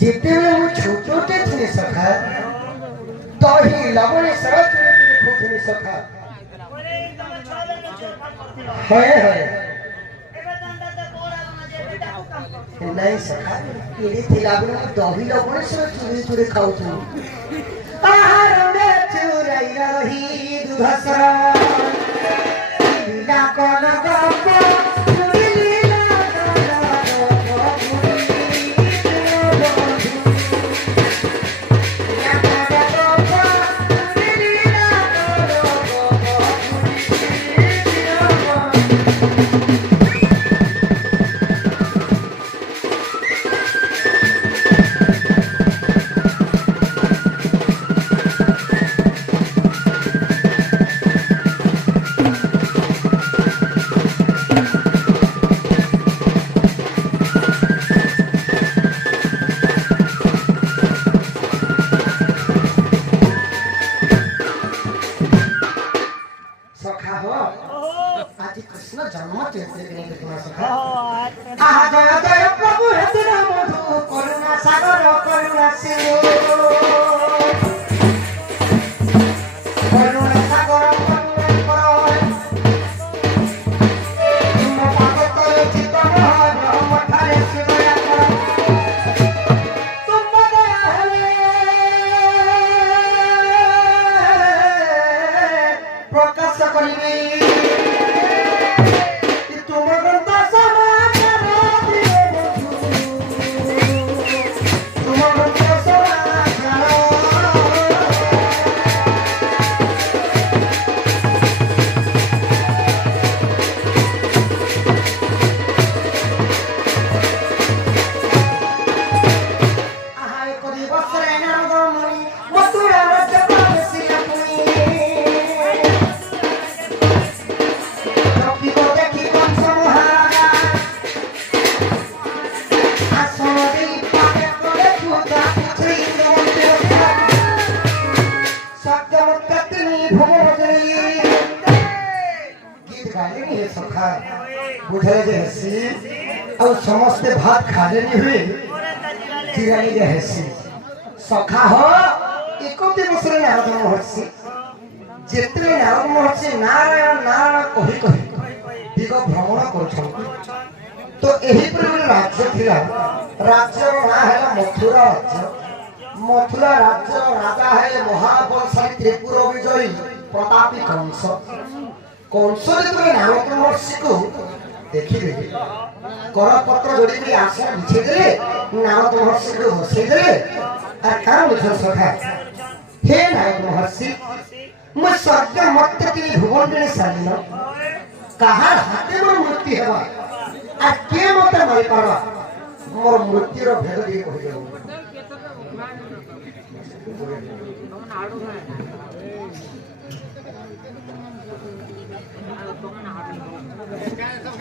जितेबले मु छोटे थे सखा तही लवणे सरत रे खोथनी सखा है नहीं सखा ये थी लागने दही लवणे सरत चुरे खाऊ तू आहार में चुराई रही दुधसरा बिना कोन गप সাগর করুণা সিন্ধু করুণা সাগর समस्ते भात खाने हुए सखा हो एकते बसरे नारद महर्षि जेते नारद महर्षि नारायण नारायण कही कही दिग भ्रमण कर तो यही राज्य थिला राज्य ना है मथुरा राज्य मथुरा राज्य राजा है महाबलशाली त्रिपुर विजयी प्रतापी कंस कंस जो नारद महर्षि को देखिए करपत्र जोड़ी आशा बिछे दे नारद महर्षि को बसई दे और कारण लिखल सखा हे नारद महर्षि मु स्वर्ग मत की भुवन में सालिन कहार हाथे मोर मृत्यु हेबा आ के मत मारि पारबा मोर मृत्यु रो भेद दे कहि जाऊ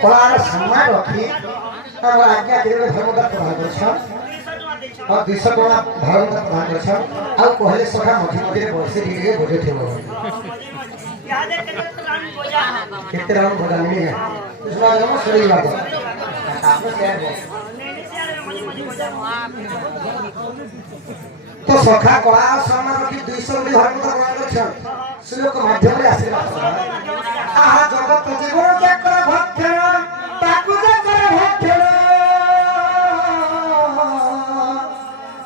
कलार सम्मान रखी और आज्ञा देवे धर्मदार प्रदान करछ और 200 टका धर्मदार प्रदान करछ आ कहले सखा मधि मधि बरसे दिले बोझे थेबो केते राउंड बोला नहीं है इसला जम सही बात आपने क्या है तो सखा कला सम्मान रखी 200 टका धर्मदार प्रदान करछ श्लोक माध्यम रे आशीर्वाद आहा जगत जीवन क्या कर भक्षण ताकु जे कर भक्षण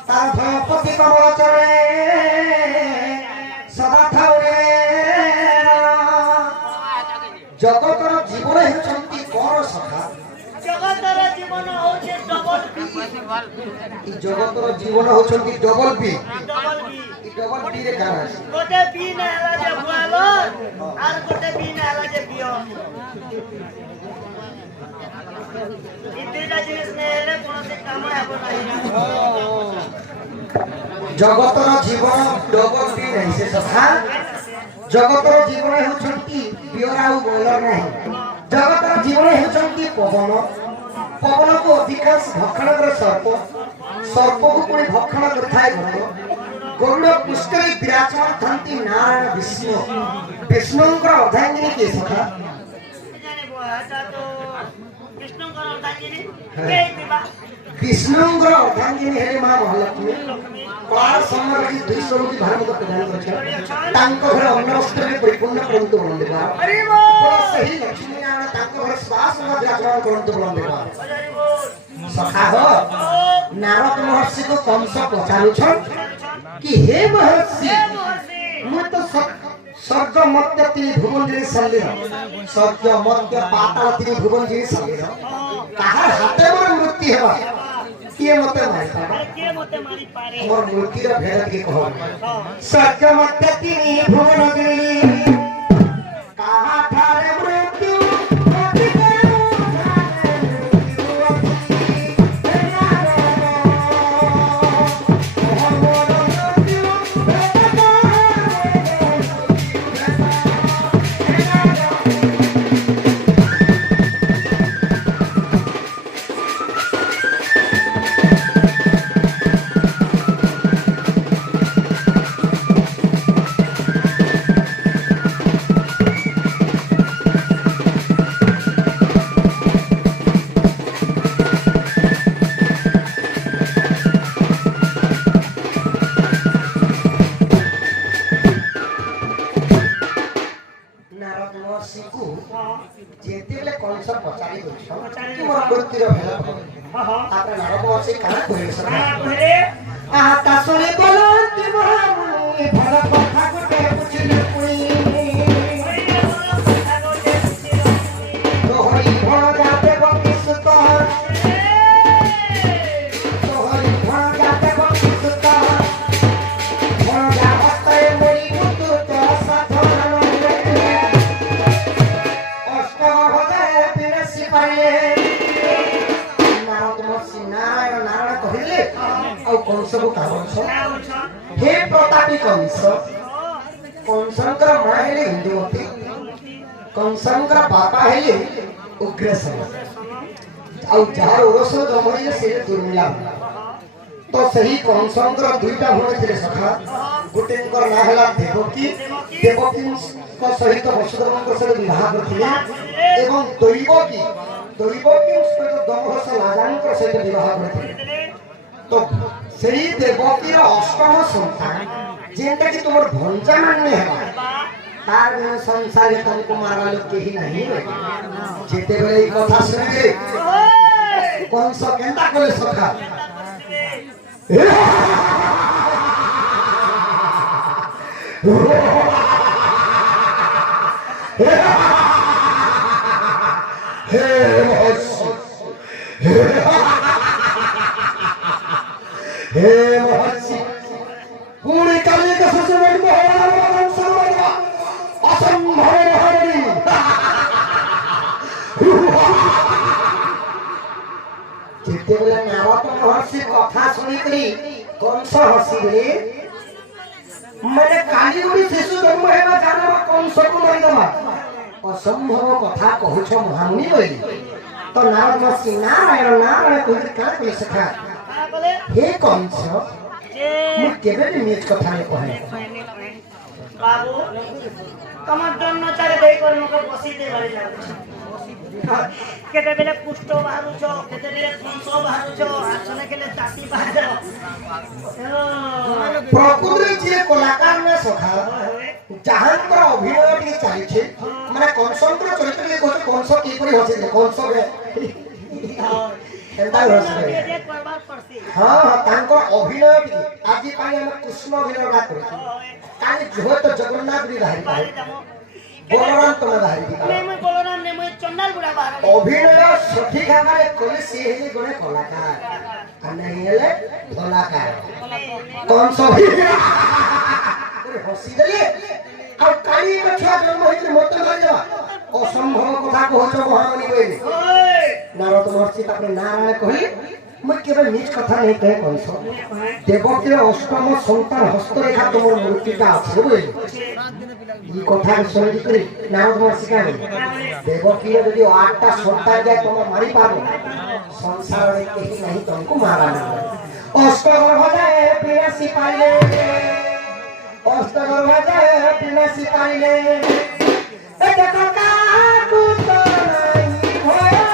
तापति कमल चले सदा थाउरे जगतर जीवन हेचंती कोन सखा जगतर जीवन होचे डबल बी ई जगतर जीवन होचंती डबल बी डबल बी रे काना गोटे बी ना हला जे भुआलो आर गोटे बी ना हला जे बियो इतेटा जिनिस ने हेले कोन से काम हेबो नाही जगतर जीवन डबल बी नहीं से सखा जगतर जीवन हेउचंती बियोरा उ बोलर नहीं जगतर जीवन हेउचंती पवन पवन को अधिकांश भक्षण करे सर्प सर्प को कोई भक्षण करथाय गरुड़ गरुड़ पुष्करी विराजमान थंती नारायण विष्णु विष्णुंकर अर्धांगिनी के सखा जाने बोहाता तो विष्णुंकर अर्धांगिनी के दिबा विष्णुंकर अर्धांगिनी हेले मां महालक्ष्मी पार समर की 200 रुपये भार मत प्रदान करछ तांको घर अन्नवस्त्र में परिपूर्ण करंतु बोलंदेबा अरे बोल सही लक्ष्मी नारायण तांको घर श्वास में विराजमान करंतु बोलंदेबा सखा हो नारद महर्षि को कंस पचारु छ कि हे महर्षि मु तो स्वर्ग मध्य तीन भुवन जे सल्ले स्वर्ग मध्य पाताल तीन भुवन जे सल्ले कहार हाथे मोर मृत्यु हेबा के मते मारी पारे मोर मृत्यु रे भेद के कहो स्वर्ग मध्य तीन भुवन जे कहा थारे मृत्यु से कहां कोई सका आता सुनी बोलो कि महामुनि भला कथा गुटे पुछिले कोई तोहरी भण जाते बकिसत तोहरी भण जाते बकिसत भण जाते मोरी मुतु तो साधन अष्ट होले बिनसी पाए नारद महर्षि नारायण नारायण कहिले ଆଉ କଂସକୁ କାବଛ हे प्रतापी कंस कंसଙ୍କର ମା ହେଲେ ଇନ୍ଦୁମତି कंसଙ୍କର ବାପା ହେଲେ ଉଗ୍ରସେନ ଆଉ ଯାହାର ଓରସ ଜମରେ ସେ ଦୁର୍ମିଳା ତ ସେହି कंसଙ୍କର ଦୁଇଟା ଭଉଣୀ ଥିଲେ ସଖା ଗୋଟେଙ୍କର ନାଁ ହେଲା ଦେବକୀ ଦେବକୀଙ୍କ ସହିତ ବସୁଦେବଙ୍କ ସହିତ ବିବାହ କରିଥିଲେ ଏବଂ ଦୈବକୀ ସହିତ ଦମହସ ରାଜାଙ୍କ ସହିତ ବିବାହ କରିଥିଲେ तो सही देवकीर अष्टम संतान जेंटा कि तुमर भंजा मानने है तार बिना संसार तुमको मारा लोग केही नहीं जेते बेले ई कथा सुनिले कौन सा केंता कोले सखा हे हे महर्षि पूरी काली का ससुर में असंभव हरि जिते बेले नारद महर्षि कथा सुनी करी कंस हसी रे माने काली गुडी शिशु जन्म हेबा जाने कंस को मारि दमा असंभव कथा कहछ महामुनि बोली तो नारद महर्षि नारायण नारायण कहि का कहि सखा हे कंस मु केबे निज कथा ने कहले बाबू तमर जन्म चारे देई कर मको बसी दे बारी जाउ केते बेले पुष्ट बाहरु छ केते बेले कंस बाहरु छ आसने केले चाटी बाहर प्रकृति जे कलाकार ने सखा जहांकर अभिनय टी चाहि छे माने कंसंकर चरित्र ले कहते कंस की करी होसे कंस बे एंता होसे हां तांको अभिनय टी आजि पाई हम कृष्ण अभिनय का करछि काली जो तो जगन्नाथ भी बाहर बलराम तो बाहर नहीं मैं बलराम ने मैं चंडाल बुढ़ा बाहर अभिनय सठिक भाबरे कोले से हे गने कलाकार आ नहीं हेले कलाकार कंस भी हसी देले आ काली कछा जन्म होइते मत मारि जा असंभव कथा कहछ महामुनि कहले नारद महर्षि तापर नारायण कहले मैं केवल निज कथा नहीं कहे कंस देवकीर अष्टम संतान हस्तरेखा तुमर मूर्तिटा আছে বুঝলি এই কথা শুনি করি নারদ महर्षि कहले देवकीर যদি आठटा संतान जाय तुम मारि पाबो संसार में केही नहीं तुमको मारा नहीं अष्टगर्भ जाय पिनासी पाइले अष्टगर्भ जाय पिनासी पाइले ए देखो काकू तो नहीं होया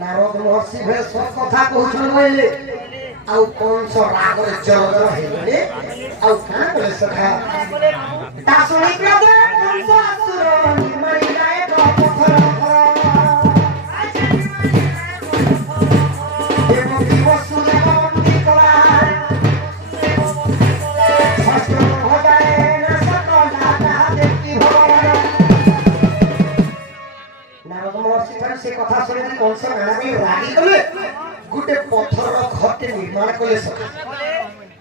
नारद महर्षि भे सब कथा कहछन बोले आउ कोन सो रागर जगर हेले आउ का करे सखा ता सुनि प्रदे कंस असुर मरि जाय तो पथर देवकी वसुदेव बंदी करा हस्त हो जाए न सकल दाता देखी भगवान नारद महर्षि पर से कथा सुनि कंस नारायण रागी कले गुटे पत्थर घरटे निर्माण कले सखा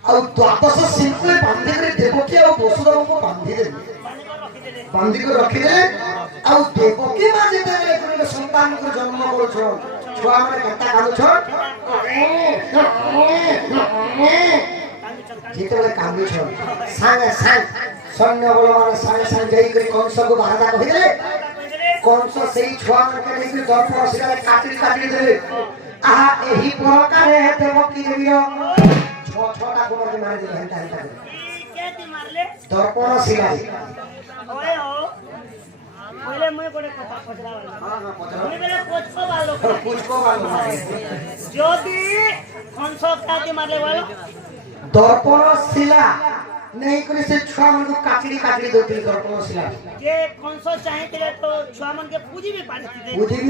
आ द्वादश सिंहले बांधी करे देवकी आ वसुदेव को बांधी दे बांधी को रखी दे आ देवकी मा जेते गुटे संतान को जन्म करो छ छुआ माने कता कादो छ जेते कादो छ संगे संग सैन्य बल माने संगे संग जाई करे कंस को बाधा कहि दे कंस सेई छुआ मन के नहीं दर्पण शिला काटी काटी दे आहा एही प्रकारे देवकी देवीर छोटा गुण के मार दे हंता हंता के ती मारले दर्पण शिला ओए हो पहले मैं कोड़े कथा पचरा वाला हां पचरा मैं बेले कोचको वालो ज्योति कंस काटी मारले वाला दर्पण शिला नहीं करे से छुआ मन को काटी काटी देती दर्पण शिला जे कंस चाहे तो छुआ मन के पूजी भी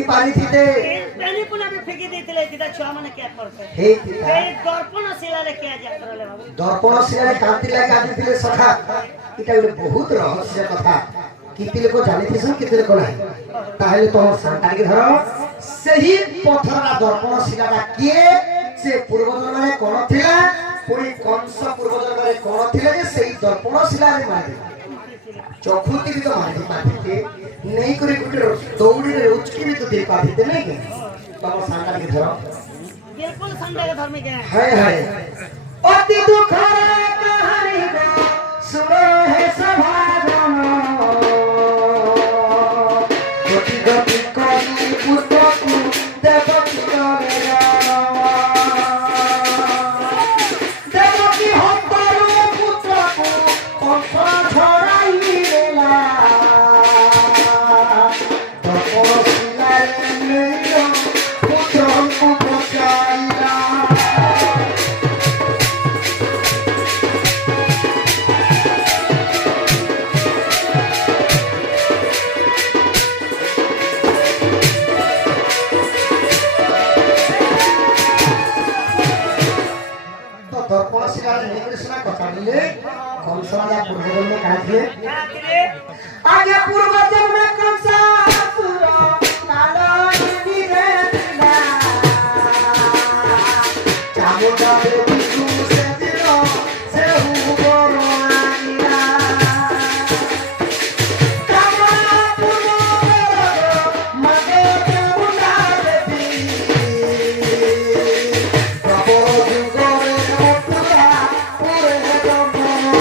पारी थी पेनी पुना भी फेंकी देतिले किदा छुआ मन क्या करते हे पिता ए दर्पण शिला रे क्या जा करले बाबू दर्पण शिला रे कांति लगा दिले सखा इटा ଗୋଟେ बहुत रहस्य कथा कितिले को जानिथि सं कितिले को नाही ताहेले तो सांतार के धर सही पथरा दर्पण शिलाटा किए से पूर्व जन्म रे कोन थिला पुरी कंस पूर्व जन्म रे कोन थिला जे सही दर्पण शिला रे मारे चखुती भी तो मारे पाते नहीं करे गुटे दौड़ी रे उचकी भी तो दे पाते नहीं के बाबा सांतार के धर बिल्कुल संडे के धर्म के हाय हाय अति दुखरा कहानी को सुनो है सभाजन गति गति करी पुत्र को देवकी करे देवकी हंतारो पुत्र को कंस छड़ाई देला दर्पण शिला रे मेरा पुत्र को बचाइला दर्पण शिला रे कृष्ण कथा मिले कंस राजा पूर्व जन्म में कहा थे आगे पूर्व जन्म में कंस असुर कालनी रे दिला चामुंडा देवी से दिलो से हुबरो आनिला कामना पूर्ण मगे चामुंडा देवी प्रभु जुगरे मुक्ता पूरे ब्रह्म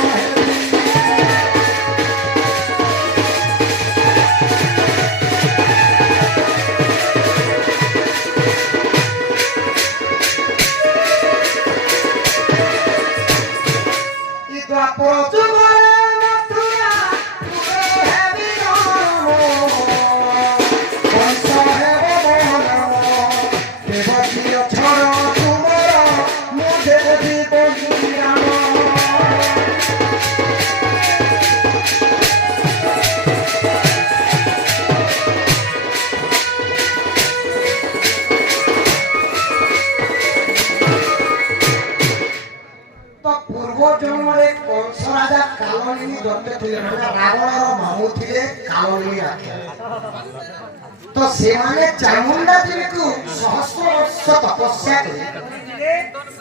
तो सेमाने चामुंडा देवी को सहस्र वर्ष तपस्या करे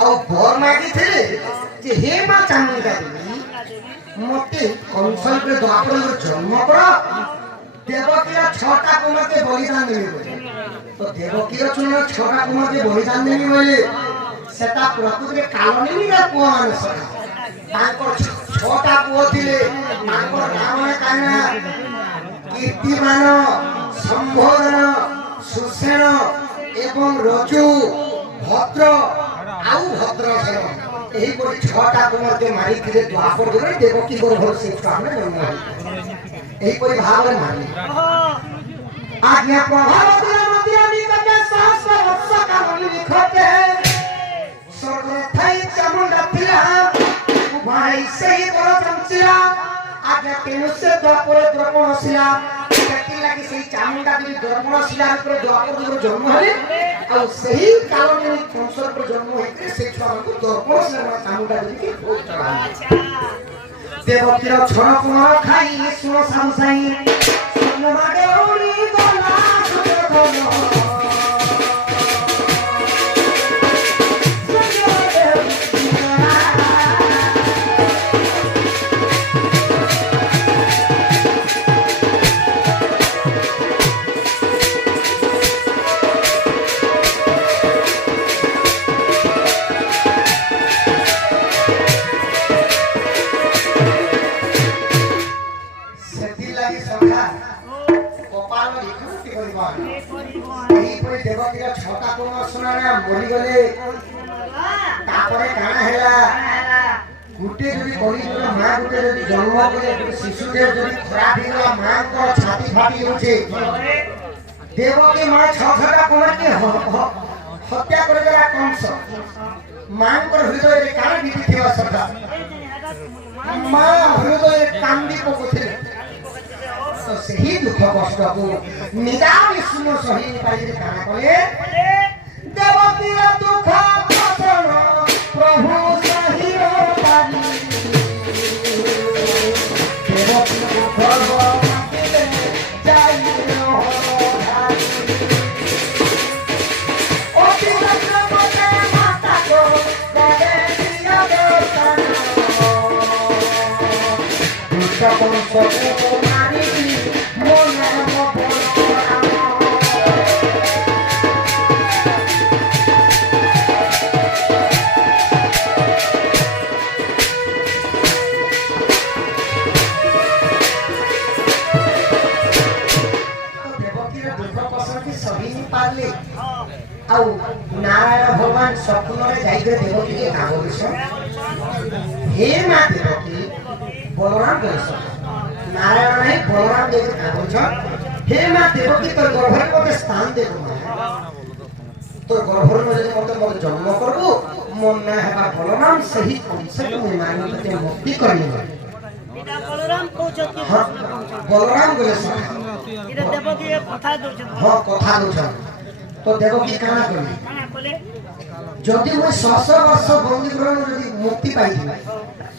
और बर मागी थे जे हे मां चामुंडा देवी मते कंसल के द्वापर में जन्म करो देवकीरा छटा कुमार के बलिदान देबे तो देवकीरा चुना छटा कुमार के बलिदान देबे बोले सेटा प्रकृति कालनी निरा को मानस तांको छटा पुओ थिले तांको नाम काना कीर्तिमान संभोधन सुसेन एवं रजु भद्र आउ भद्रसेन एही पर छटा कुमार के मारी थिले द्वापर दुरे देवकी गर्भ से छाने जन्म एही पर भाव मारी आज्ञा प्रभावती मतिया निकटे सहस्र वर्ष काल लिखते स्वर्ग थाई चामुंडा थिला भाई सही बड़ चमचिला आज्ञा तेनु से द्वापर द्रपण शिला कति लागि सही चामुंडा देवी द्रपण शिला पर द्वापर दुरे जन्म हले और सही काल में कंसर को जन्म होते से छुआ को द्रपण शिला चामुंडा देवी के भोग चढ़ा देवकीर छण कोण खाई सुनो सामसाई सुनो मागे ओली गला सुनो ପୁଣି ଦେବକୀର ଛଅଟା ପୁଅ ଶୁଣା ନା ମରିଗଲେ ତାପରେ କାଣା ହେଲା ଗୁଟେ ଯଦି କହିଗଲା ମା ଗୁଟେ ଯଦି ଜନ୍ମ କଲେ ଗୋଟେ ଶିଶୁଟେ ଯଦି ଖରାପ ହେଇଗଲା ମାଙ୍କର ଛାତି ଫାଟି ଯାଉଛି ଦେବକୀ ମା ଛଅଟା ପୁଅକି ହତ୍ୟା କରିଦେଲା କଂସ ମାଙ୍କର ହୃଦୟରେ କାଣା ବିଧି ଥିବା ସଦା ମା ହୃଦୟରେ କାନ୍ଦି ପକଉଥିଲେ ତ ସେହି ଦୁଃଖ କଷ୍ଟକୁ ନିଦାନ ସହି ପାରିଲେ କାଣା କଲେ ଦେବକୀର ଦୁଃଖ କଷ୍ଟ ପ୍ରଭୁ ସହି ପାରି ଦେବକୀ ଦୁଃଖ ଯାଇ ଆଉ ନାରାୟଣ ଭଗବାନ ସ୍ୱପ୍ନରେ ଯାଇଥିଲେ ଦେବକୀ କାଗଜ ହେ ମା ଦେବକୀ ବଳରାମ ଗଣେଶ ନାରାୟଣ ନାହିଁ ବଳରାମ ଦେଇକି କାଗଜ ହେ ମା ଦେବକୀ তোর গর্ভে মধ্যে স্থান দেব তোর গর্ভের মধ্যে মধ্যে মধ্যে জন্ম করবো মন না হেবা বলরাম সেই কংসকে মুই মানবতে মুক্তি করিব এটা বলরাম কৌচকি বলরাম গণেশ এটা দেবকী কথা দউছ হ্যাঁ কথা দউছ তো দেবকী কানা করি যদি মই 600 বর্ষ বন্দি গ্রহণ যদি মুক্তি পাইছি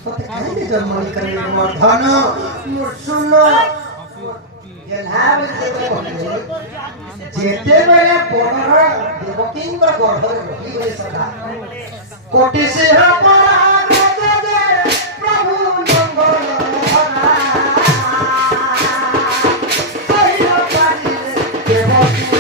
তোতে কাহিনী জন্ম করে মোর ধন মোর শূন্য যেতেবেলে বড় দেবকীঙ্কর গর্ভরে রহিলে সদা কোটি সিংহ পরাগ জগে প্রভু মঙ্গল ভরা সহিব পারিলে দেবকী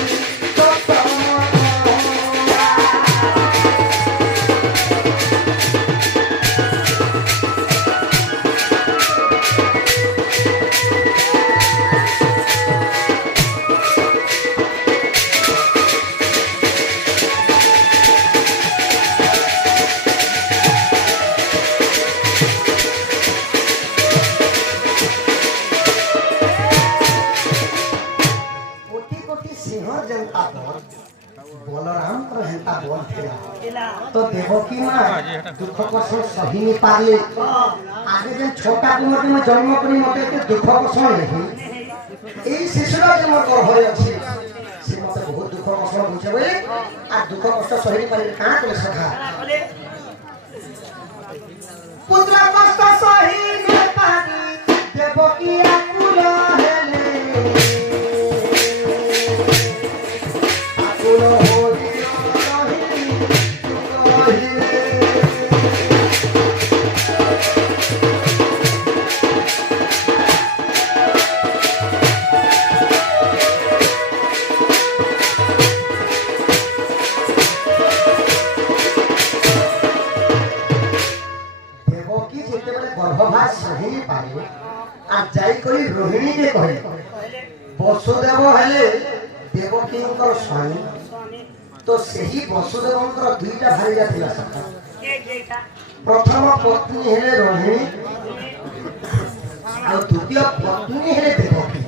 तो देवकी माँ दुख कष्ट सही नहीं पाले आगे जन छोटा कुमार में जन्म करी मते के दुख कष्ट नहीं ए शिशुरा जे मोर गर्भरे अछि से मते बहुत दुख कष्ट बुझे बे आ दुख कष्ट सही नहीं पाले काना करे सखा पुत्र कष्ट सही नहीं पाली देवकी आकुल हेले आकुल रोहिणी के कहे वसुदेव हेले देवकींकर स्वामी तो सही वसुदेवंकर दुईटा भाईजा थिला सखा प्रथम पत्नी हेले रोहिणी आ द्वितीय पत्नी हेले देवकी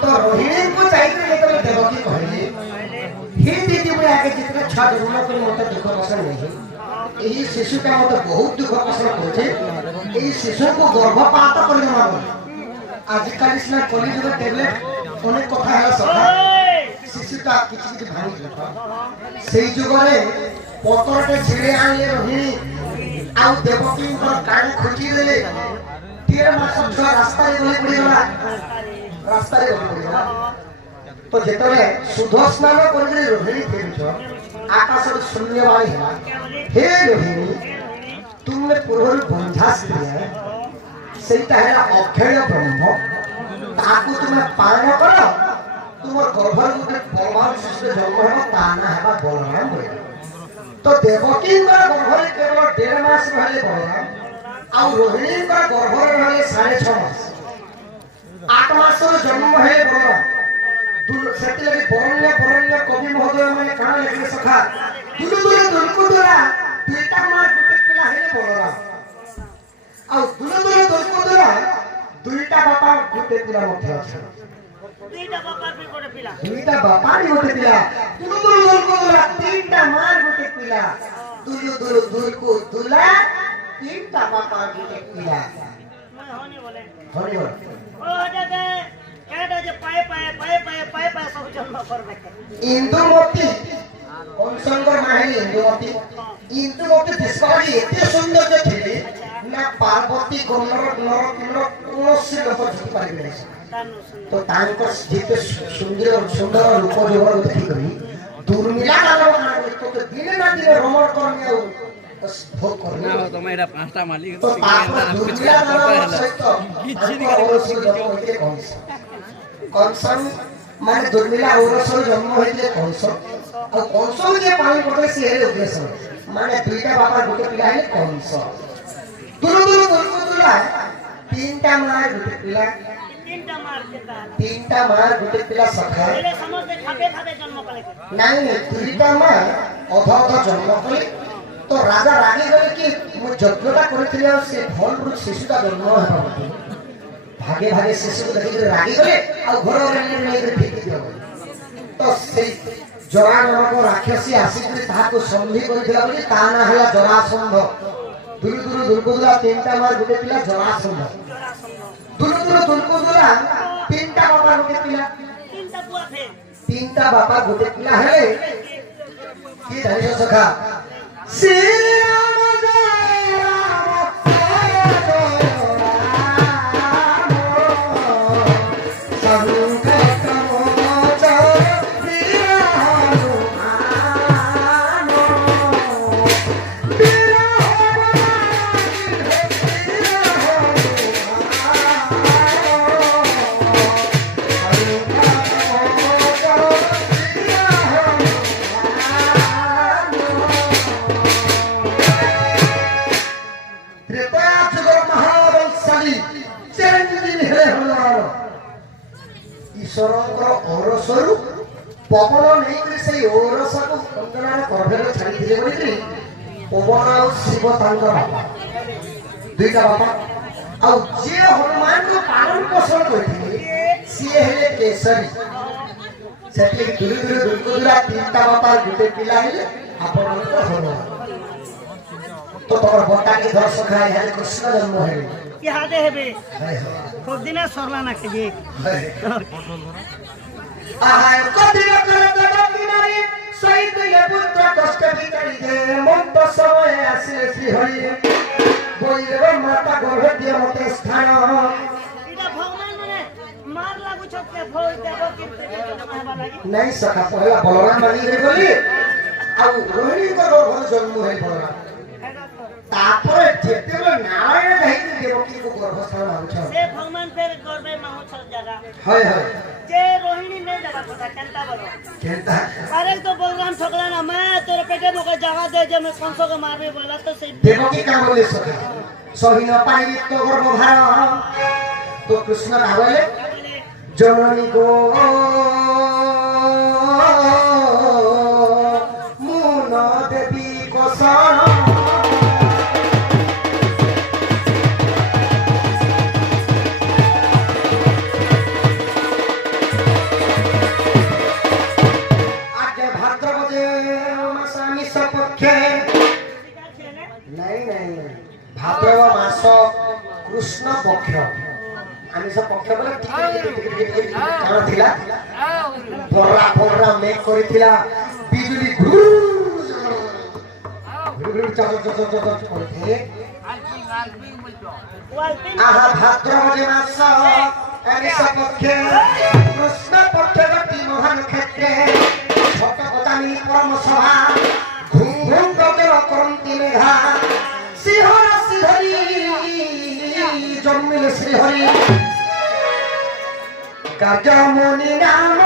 तो रोहिणी को चाहिए जेतले देवकी कहले हे दीदी मुझे आगे जितने छा जन्म कर मते दुख कष्ट नहीं एही शिशु का मते बहुत दुख कष्ट होचे एही शिशु को गर्भपात कर देना आजकल इसना कॉलेज में टैबलेट अनेक कथा है सखा शिशुटा किछि किछि भांगी देखा सेई जुगरे पतरटे छिड़े आनले रोहिणी आ देवकी को कान खुची देले 13 मास छुआ रास्ता रे गली पड़ीला रास्ता रे गली पड़ीला तो जेतले सुध स्नान करले रोहिणी फेरुछ आकाश रे शून्य वाली है हे रोहिणी तुमने पूर्व बंझास दिया सेटा है अक्षय ब्रह्म ताकू तुम पान कर तुम गर्भर गोटे परमाणु शिशु जन्म हो ताना है बलराम तो देवकी गर्भर केवल 1.5 मास रहे बलराम आ रोहिणी गर्भर रहे 6.5 मास 8 मास जन्म है बलराम सेति लगे बरण्य कवि ସଖା ଦୁଲୁ ଦୁଲୁ ଦୁଲକୁଦୁରା ଦୁଇଟା ମା ଗୋଟେ ପିଲା ହେଲେ ବଳରାମ ଆଉ ଦୁଲୁ ଦୁଲୁ ଦୁଲକୁଦୁରା ଦୁଇଟା ବାପା ଗୋଟେ ପିଲା ମଧ୍ୟ ଅଛନ୍ତି ଦୁଇଟା ବାପା ବି ଗୋଟେ ପିଲା ଦୁଇଟା ବାପା ବି ଗୋଟେ ପିଲା ଦୁଲୁ ଦୁଲୁ ଦୁଲକୁଦୁରା ତିନିଟା ମା ଗୋଟେ ପିଲା ଦୁଲୁ ଦୁଲୁ ଦୁଲକୁଦୁରା ତିନିଟା ବାପା ଗୋଟେ ପିଲା মই হনি বলে ধন্যবাদ ও দাদা কেডা যে পায়ে সব জন্ম করবে ইন্দুমতি কংসঙ্গর মাহিনী ইন্দুমতি দেশকালী এতে সৌন্দর্য ଥିଲେ না পার্বতী গণর কৌশি লোক জিতি পারিবে না তো তাଙ୍କ যেতে সুন্দর সুন্দর রূপ যৌবন ଦେଖିକରି দুর্মিলা দানব তো দিনে না দিনে রমণ করনি ଆଉ ভোগ করনি ତମେ ଏଇଟା ପାଞ୍ଚଟା ମାଲିକ তো তারপর দুর্মিলা দানব সহিত কংস মানে দুর্মিলা ঔরসর জন্ম হয়েছে কংস আর কংস যে পালন করবে সে এর উদ্দেশ্য মানে দুইটা বাবা দুটো পিলা হলে কংস দুলু দুলু দুলকুদুরা তিনটা মা দুটো পিলা তিনটা মারতে তার তিনটা মা দুটো পিলা সখা এলে সমস্ত খাবে জন্ম কলে নাই দুইটা মা অধ অধ জন্ম কলে তো রাজা রাগি গলে কি ମୁଁ যজ্ঞটা କରିଥିଲି ଆଉ ସେ ଭଲରୁ ଶିଶୁଟା ଜନ୍ମ ହେବା ବୋଲି ଭାগে ଭାগে ଶିଶୁକୁ ଦେଖିକି ରାଗି ଗଲେ ଆଉ ଘର ନେଇକରି ଫିକି ଦିଅ ତ ସେଇ ଜରା ନାମକ ରାକ୍ଷସୀ ଆସିକରି ତାହାକୁ ସନ୍ଧି କରିଥିଲା ବୋଲି ତା ନାଁ ହେଲା ଜରାସନ୍ଧ ଦୁଲୁ ଦୁଲୁ ଦୁଲକୁଦୁରା ତିନିଟା ମା ଗୋଟେ ପିଲା ଜରାସନ୍ଧ ଦୁଲୁ ଦୁଲୁ ଦୁଲକୁଦୁରା ତିନିଟା ବାପା ଗୋଟେ ପିଲା তিনটা বুয়া ফে তিনটা বাপা ଗୋଟେ ପିଲା ହେଲେ কি জানিস সখা শ্রীরাম জয় রাম জয় জয় ଈଶ୍ୱରଙ୍କର ଔରସରୁ ପବନ ନେଇକରି ସେଇ ଔରସକୁ କଙ୍କନାର ଗର୍ଭରେ ଛାଡ଼ିଥିଲେ ବୋଲିକରି ପବନ ଆଉ ଶିବ ତାଙ୍କର ବାପା ଦୁଇଟା ବାପା ଆଉ ଯିଏ ହନୁମାନଙ୍କୁ ପାଳନ ପୋଷଣ କରିଥିଲେ ସିଏ ହେଲେ କେଶରୀ ସେଥିଲାଗି ଦୁଲୁ ଦୁଲୁ ଦୁଲକୁଦୁରା ତିନିଟା ବାପା ଗୋଟେ ପିଲା ହେଲେ ଆପଣଙ୍କର ହନୁମାନ ତ ତମର ବଟାକି ଦର୍ଶକ ଏହାରେ କୃଷ୍ଣ ଜନ୍ମ ହେଲେ ইহাদে হেবে খুব দিনে সরলা না খেয়ে আহার কদিন করে জগৎ নারী সহিত পুত্র কষ্ট ভিতরি যে মন্ত সময় আসে শ্রীহরি বইলেব মাতা গর্ভ দিয়ে মতে স্থান এটা ভগবান মানে মার লাগু চকে ভয় দেব কিন্তু জন্ম হেবা লাগি নাই সখা পহলা বলরাম মানিরে গলি ଆଉ ରୋହିଣୀଙ୍କ ଗର୍ଭରେ ଜନ୍ମ ହେଇ ବଳରାମ তারপরে যেতেବେଳେ নারায়ণ যাইতে দেবকীଙ୍କୁ গর্ভস্থান মাগুছ সে ভগবান ফের গর্বে মাহুছ জায়গা হয় হয় যে রোহিণী নে দেবা কথা কেনতা বলো কেনতা আরে তো বলরাম ঠকলা না মা তোর পেটে মকে জায়গা দে যে আমি কংসকে মারবে বলা তো সেই দেবকী কাম বলে সখা সহিন পাইলি তো গর্ভভার তো কৃষ্ণ ভাবলে জননী গো মুন দেবী কোসন ভাদ্রব মাস কৃষ্ণ পক্ষ আমিষ পক্ষ বলে কাণ ଥିଲା বড়া বড়া মেঘ করেছিলা বিজুলি আহা ভাদ্রব মাস আমিষ পক্ষে কৃষ্ণ পক্ষে গতি মহান ক্ষেত্রে ছোট কথানি পরম সভা ঘুম ঘুম গজর করন্তি মেঘা শ্রীহর শ্রীহরি জন্মিল শ্রীহরি কার্যমণি নাম